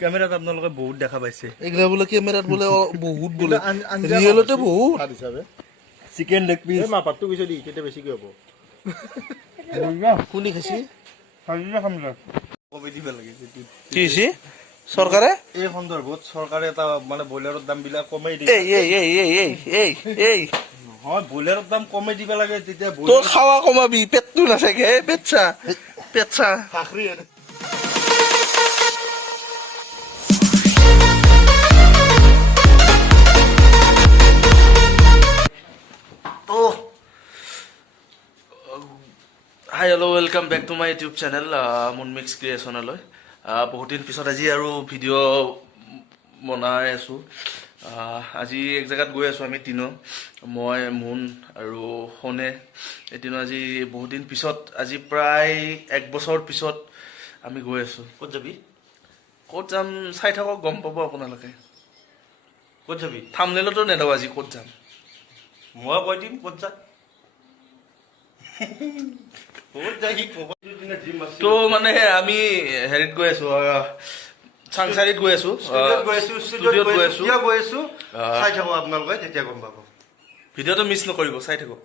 কেমেৰাত আপোনালোকে বহুত দেখা পাইছে এইগিলা বোলে কেমেৰাত বোলে বহুত বোলে ৰিয়েলতে বহুত চিকেন লেগ পিস মাপাতটো কৈছে দি কেতিয়া বেছিকে হ'ব কোনে খাইছি কমে দিব লাগে কি হৈছে চৰকাৰে এই সন্দৰ্ভত চৰকাৰে এটা মানে ব্ৰইলাৰৰ দাম বিলাক কমাই দিয়ে নহয় ব্ৰইলাৰৰ দাম কমাই দিব লাগে তেতিয়া তোৰ খাৱা কমাবি পেটটো নাথাকে পেটছা ফাখৰি hi hello' welcome back to my YouTube channel মুনমিক্স ক্ৰিয়েশ্যনলৈ বহুত দিন পিছত আজি আৰু ভিডিঅ' বনাই আছোঁ আজি এক জেগাত গৈ আছোঁ আমি তিনো মই মুন আৰু সোণে এদিনো আজি বহুত দিন পিছত আজি প্ৰায় 1 বছৰ পিছত আমি গৈ আছোঁ ক'ত যাবি ক'ত যাম চাই থাকক গম পাব আপোনালোকে ক'ত যাবি থাম্বনেইলতো নেদাব আজি ক'ত যাম মই কৈ দিম ক'ত যা তো মানে আমি হেৰিত গৈ আছোঁ চাংচাৰিত গৈ আছোঁ ষ্টুডিঅ'ত গৈ আছোঁ চাই থাকো আপোনালোকে তেতিয়া গম পাব ভিডিঅ'টো মিছ নকৰিব চাই থাকক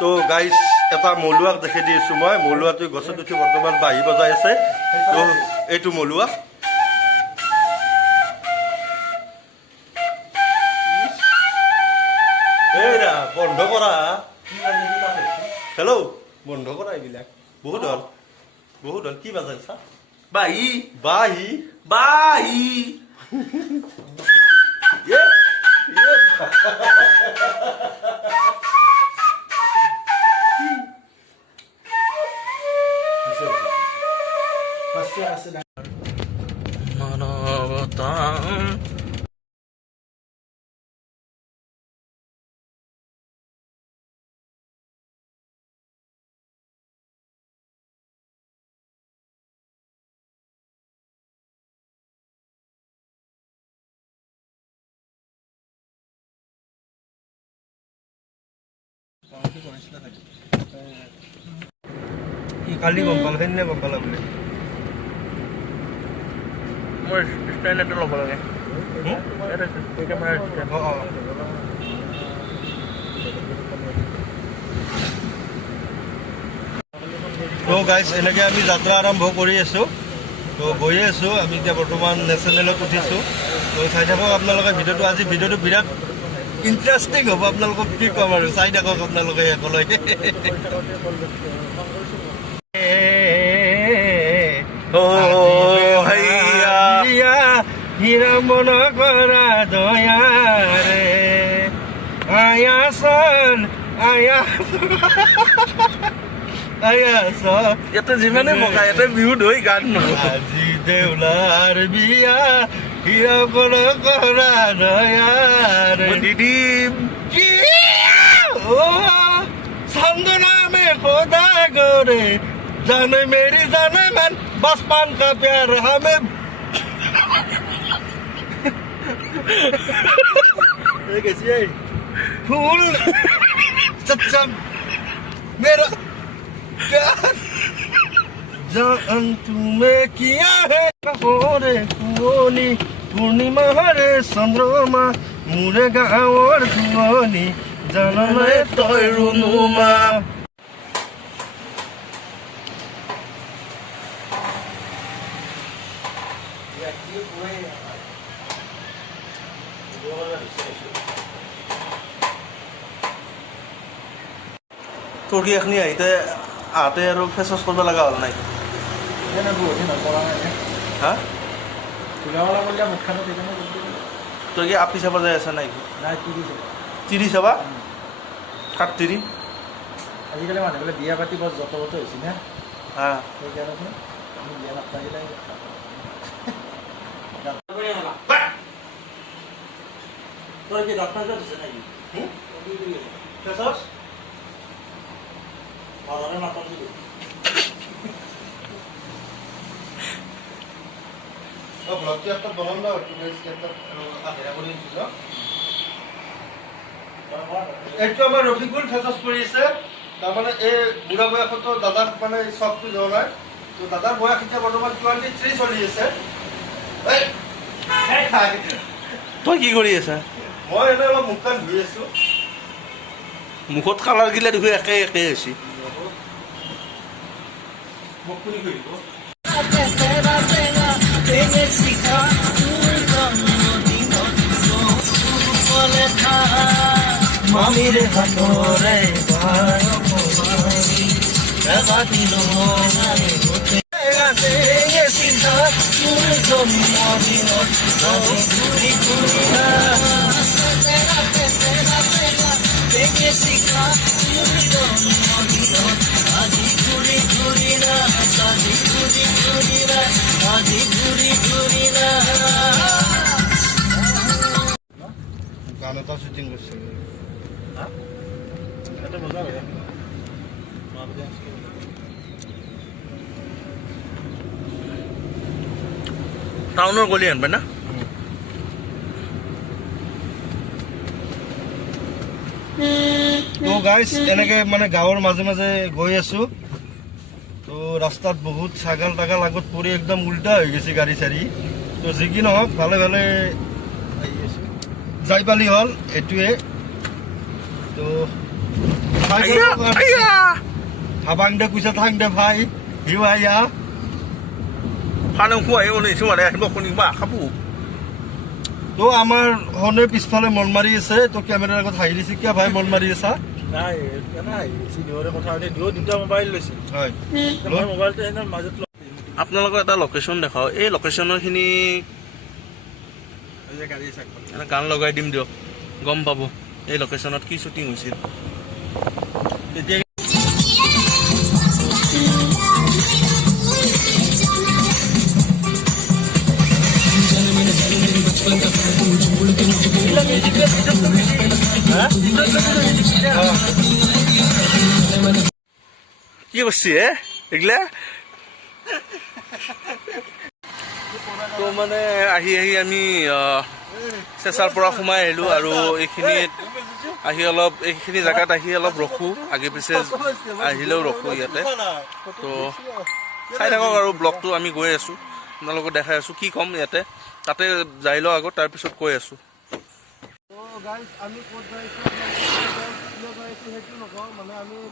তো গাইজ এটা মলুৱাক দেখি দি আছো মই মলুৱাটো গছত উঠি বৰ্তমান বাঁহী বজাই আছে তো এইটো মলুৱা এইৰা বন্ধ কৰা হেল্ল' বন্ধ কৰা এইবিলাক বহুত হ'ল কি বাজাইছা বাহি বাঁহী বাহি মানৱতা কালি গম পালা সেইদিনা গম পালা বোলে মোৰ ষ্টেণ্ড এটা ল'ব লাগে তো গাইজ এনেকৈ আমি যাত্ৰা আৰম্ভ কৰি আছোঁ তো গৈয়ে আছোঁ আমি এতিয়া বৰ্তমান নেশ্যনেলত উঠিছোঁ তো চাই থাকক আপোনালোকে ভিডিঅ'টো আজি ভিডিঅ'টো বিৰাট ইণ্টাৰেষ্টিং হ'ব আপোনালোকক কি ক'ম আৰু চাই থাকক আপোনালোকে একেলগে হিৰমন কৰা দয়াৰে আয়াচন ইয়াতে যিমানে মকা ইয়াতে বিহু ধৰি গান আজি দেউলাৰ বিয়া হিৰমন কৰা দয়াৰে দিদিম संदना में खुदा गोरे जाने मेरी जाने मन बचपन का प्यार हमें कैसी है फूल सच्चा मेरा प्यार जान तुम्हें किया है होरे कुओनी पूर्णिमा हरे चंद्रमा मुरे गाँवर धुवनी জাননে তই ৰুনুমা তোৰ কি এখনি আহিতে আহতে আৰু ফেচ ৱাছ কৰিব লগা হ'ল নাই হা তই কি আপি চাব যাই আছা নাই তিৰি চাবা কাটতিৰি আজিকালি মানুহবিলাক বিয়া পাতি বৰ যত হৈছে না সেইকাৰণে আমি বিয়া নাপাতিলে তই কি ডক্টৰ দিছে নাকি ঘৰৰে মাতত ব্লগটো একটা বনাম না একটা আধেৰা কৰে দিছিল এইটো আমাৰ ৰফিকুল ফেচছ কৰি আছে তাৰমানে এই বুঢ়া বয়সতো দাদাক মানে চখটো যোৱা নাই। তো দাদাৰ বয়স এতিয়া বৰ্তমান 23 চলি আছে। তই কি কৰি আছা? মই এনেই অলপ মুখখন ধুই আছোঁ। মুখত কালাৰ গিলা দেখি একে একে হৈছে। মোক শুনি কৰিব মামিৰে হাতৰে গান এটা শ্বুটিং কৰিছিলোঁ। টাউনৰ গলি আনবা না? তো গাইজ এনেকে মানে গাঁৱৰ মাজে মাজে গৈ আছোঁ। তো ৰাস্তাত বহুত ছাগাল তাগাল আগত পৰি একদম উল্টা হৈ গৈছে গাড়ী চাড়ী। তো যি কি নহওক ভালে ভালে যাই পালি হ'ল এইটোৱে। তো হাবাং দে কুইছা থাং দে ভাই হিউ আয়া ফানে খুৱাই ওলাইছোঁ মানে আহিব শুনিবা খাব। তো আমাৰ হনে পিছফালে মন মাৰি আছে। তো কেমেৰাৰ আগত হাঁহি দিছে, কিয় ভাই মন মাৰি আছা? নাই নাই চিনিয়ৰে কথা পাতি দুটা মোবাইল লৈছে। হয় মই মোবাইলটো এনে মাজত আপোনালোকৰ এটা লোকেশ্যন দেখাওঁ। এই লোকেশ্যনৰখিনি গাড়ী চাক গান লগাই দিম দিয়ক, গম পাব এই লোকেশ্যনত কি শ্বুটিং হৈছিল। তেতিয়া কি করছি এগুলা তো মানে আহি আহি আমি চেঁচাৰ পৰা সোমাই আহিলোঁ আৰু এইখিনিত আহি অলপ এইখিনি জেগাত আহি অলপ ৰখোঁ, আগে পিছে আহিলেও ৰখোঁ ইয়াতে। তো চাই থাকক আৰু ব্লগটো আমি গৈ আছোঁ, আপোনালোকক দেখাই আছোঁ। কি ক'ম ইয়াতে, তাতে যাই লওঁ আগত, তাৰপিছত কৈ আছোঁ।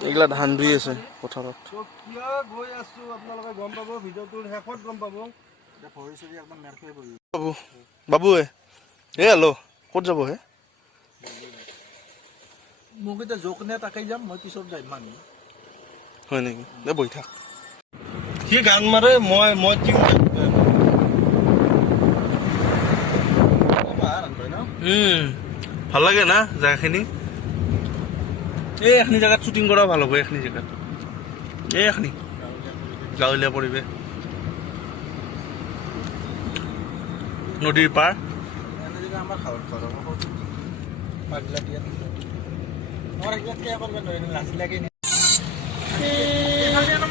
এইগিলা ধান ধুই আছে পথাৰত। কিয় গৈ আছোঁ আপোনালোকে গম পাব, ভিডিঅ'টোৰ শেষত গম পাব। বাবু এ হেল্ল' ক'ত যাব হে? মোক এতিয়া জোক নে তাকেই যাম, মই পিছত যাম মানুহ। হয় নেকি? দে বহি থাক। সি গান মাৰে, মই ভাল লাগে না জেগাখিনি। এইখিনি জেগাত শ্বুটিং কৰা ভাল হ'ব। এইখিনি জেগাত এইখিনি গাঁৱলীয়া পৰিৱেশ, নদীৰ পাৰ। আমাৰ ঘৰৰ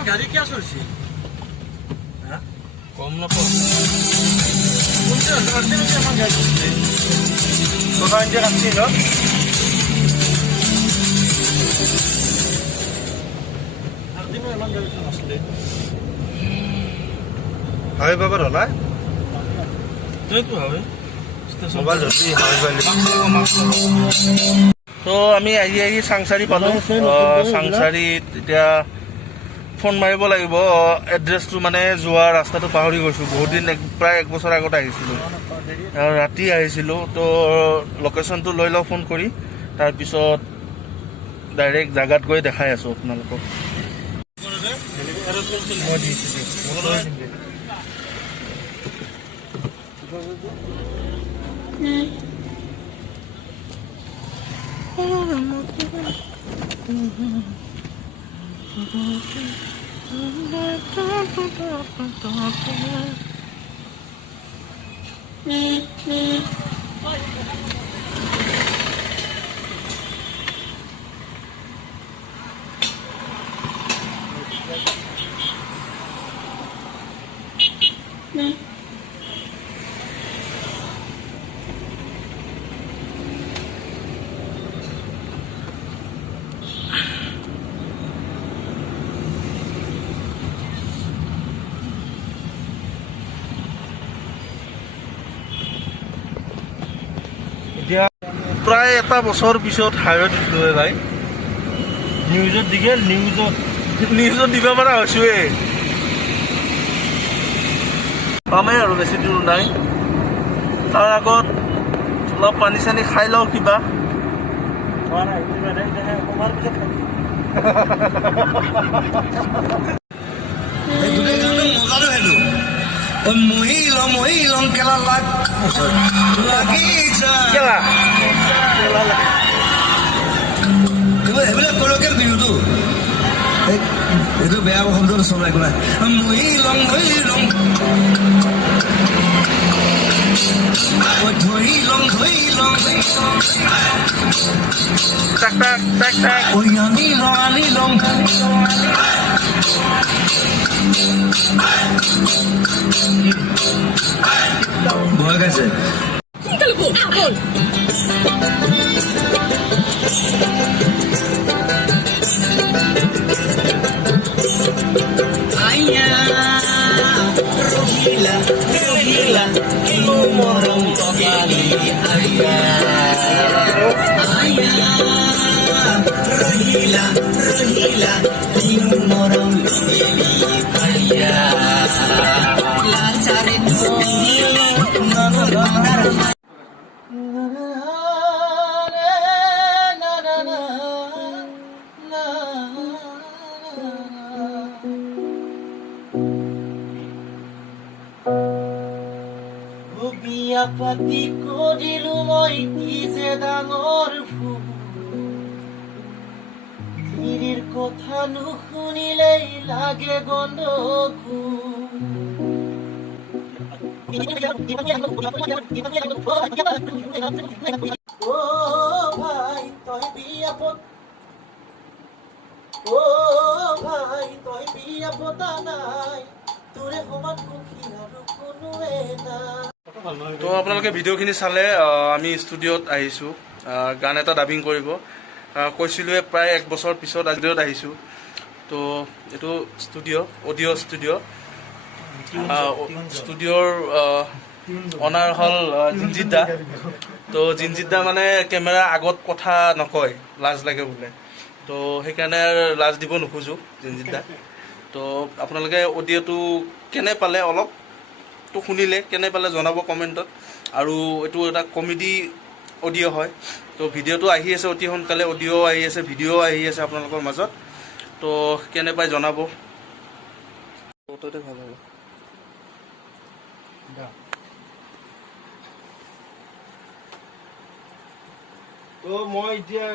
গাড়ী কিয় চলিছে কম নাপাওঁ। আমাৰ গাড়ী ইমান গাড়ী নাছিলে। হয় বাবা ধনা এইটো হয় মোবাইল তো আমি আহি আহি চাংচাৰি পালোঁ। চাংচাৰিত এতিয়া ফোন মাৰিব লাগিব। এড্ৰেছটো মানে যোৱা ৰাস্তাটো পাহৰি গৈছোঁ। বহুত দিন প্ৰায় 1 বছৰ আগত আহিছিলোঁ, ৰাতি আহিছিলোঁ। তো লোকেশ্যনটো লৈ লওঁ ফোন কৰি, তাৰপিছত ডাইৰেক্ট জেগাত গৈ দেখাই আছোঁ আপোনালোকক। প্ৰায় এটা বছৰ পিছত হাইৱেত লৈ যায় নিউজত দিগে নিউজত দিব পৰা হৈছোৱে পামেই আৰু বেছি দূৰ নাই তাৰ আগত অলপ পানী চানী খাই লওঁ কিবা এইবিলাক কলকেল বিহুটো এইটো বেয়া শব্দটো চলাই একো নাই মহিলং ভয় খাইছে বিয়া পাতি কৰিলো মই কি যে ডাঙৰ ভুল ধীৰিৰ কথা নুশুনিলেই লাগে গণ্ডগোল ভাই তই বিয়া পতা নাই তোৰে সমান সুখী আৰু কোনোৱে নাই তো আপোনালোকে ভিডিঅ'খিনি চালে আমি ষ্টুডিঅ'ত আহিছোঁ গান এটা ডাবিং কৰিব কৈছিলোঁৱে প্ৰায় 1 বছৰ পিছত আজিত আহিছোঁ তো এইটো অডিঅ' ষ্টুডিঅ'ৰ অনাৰ হ'ল জিনজিত দা তো জিনজিত দা মানে কেমেৰা আগত কথা নকয় লাজ লাগে বোলে তো সেইকাৰণে লাজ দিব নোখোজোঁ জিনজিত দা তো আপোনালোকে অডিঅ'টো কেনে পালে অলপ তো শুনিলে কেনে পালে জনাব কমেণ্টত আৰু এইটো এটা কমেডি অডিঅ' হয় তো ভিডিঅ'টো আহি আছে অতি সোনকালে অডিঅ' আহি আছে ভিডিঅ' আহি আছে আপোনালোকৰ মাজত তো কেনে পাই জনাব ভাল হ'ব তো মই এতিয়া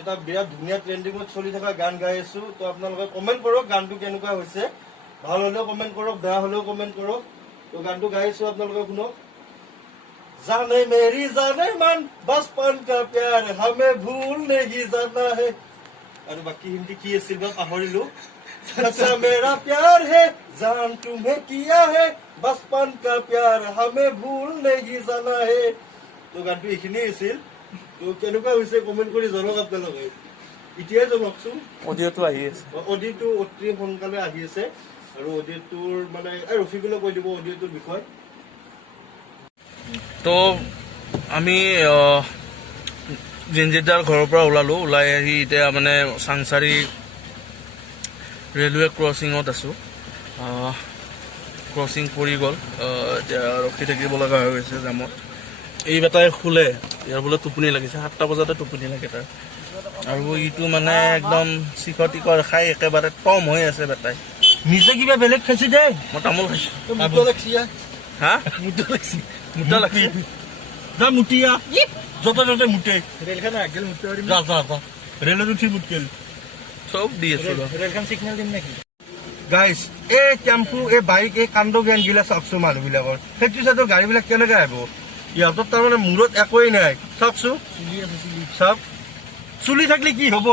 এটা বিৰাট ধুনীয়া ট্ৰেণ্ডিঙত চলি থকা গান গাই আছো তো আপোনালোকে কমেণ্ট কৰক গানটো কেনেকুৱা হৈছে ভাল হ'লেও কমেণ্ট কৰক বেয়া হ'লেও কমেণ্ট কৰক তো গানটো গাই আছো আপোনালোকে শুনক जाने मेरी जाने मन बचपन का प्यार हमें भूल नहीं जाना है और बाकी हिंदी की सिर्फ पाहरिलु सच्चा मेरा प्यार है जान तुम्हें किया है बचपन का प्यार हमें भूल नहीं जाना है तो गानটো এইখিনি আছিল তো কেনেকুৱা হৈছে কমেন্ট কৰি জনাওক আপোনালোকে ইতিয়াই জনাওকচোন অডিঅ'টো আহি আছে অডিঅ'টো অতি সোনকালে আহি আছে আৰু অডিঅ'টোৰ মানে ৰফিকুলে কৈ দিব অডিঅ'টোৰ বিষয় তো আমি জিনজিত দাৰ ঘৰৰ পৰা ওলাই আহি এতিয়া মানে চাংচাৰী ৰেলৱে ক্ৰচিঙত আছোঁ ক্ৰচিং পৰি গ'ল এতিয়া ৰখি থাকিব লগা হৈ গৈছে জামত এই বেটাই শুলে ইয়াৰ বোলে টোপনি লাগিছে 7টা বজাতে টোপনি লাগে তাৰ আৰু ইটো মানে একদম চিখৰ টিকৰ খাই একেবাৰে টম হৈ আছে বেটাই নিজে কিবা বেলেগ খাইছে দে মই তামোল খাইছোঁ হা মুটা লাগছে যা মুটিয়া য'তে ত'তে মুটে ৰেলখন আগেল মুটে যা ৰেলত উঠি মুটকেল চব দি আছোঁ ৰেলখন চিগনেল দিম নেকি গাইজ এই টেম্পু এই বাইক এই কাণ্ড জ্ঞানবিলাক চাওকচোন মানুহবিলাকৰ সেইটো চাইডৰ গাড়ীবিলাক কেনেকৈ আহিব ইহঁতৰ তাৰমানে মূৰত একোৱেই নাই চাওকচোন চাওক চুলি থাকিলে কি হ'ব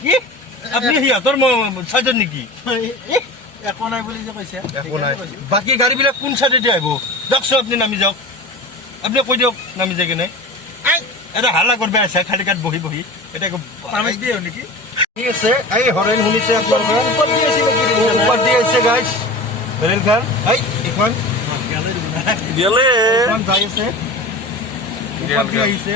কি আপুনি সিহঁতৰ চাইডত নেকি একো নাই বুলি যে কৈছে একো নাই বাকী গাড়ীবিলাক কোন চাইডেদি আহিব যাওকচোন আপুনি নামি যাওক আপুনি কৈ দিয়ক নামি যায় কেনে এটা হাল্লা কৰিব আছে খালী কাত বহি এতিয়া দিয়ে নেকি ঠিক আছে এই হৰেণ শুনিছে আপোনালোকে ওপৰত দি আছে গাইজ ৰেলখন এইখন দিলে যাই আছে ওপৰত দি আহিছে